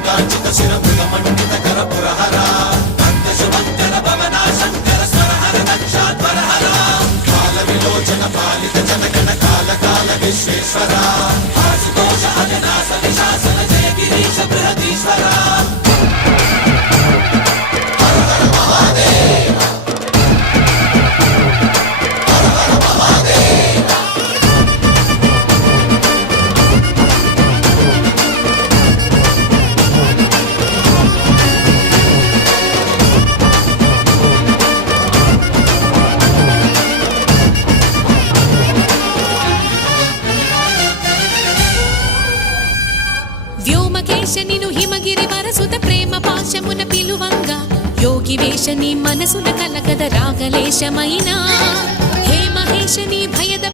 గంగాచిత శిరముల మండిత కర పురహర భక్త శుభంకర భవనా శంకర స్వరహర దక్షాధ్వరహర కాల విలోచన పాలిత జనగణ కాల కాల విశ్వేశ్వర ఆశుతోష అజనాస విశాసన జయ గిరీశ బృహదీశ్వర హర హర మహాదేవ హర హర మహాదేవ వ్యోమకేశనిను హిమగిరి వరసుత ప్రేమ పాశమున పిలువంగా యోగి వేషని మనసున కలకద రాగలేశమైనా హే మహేశని భయద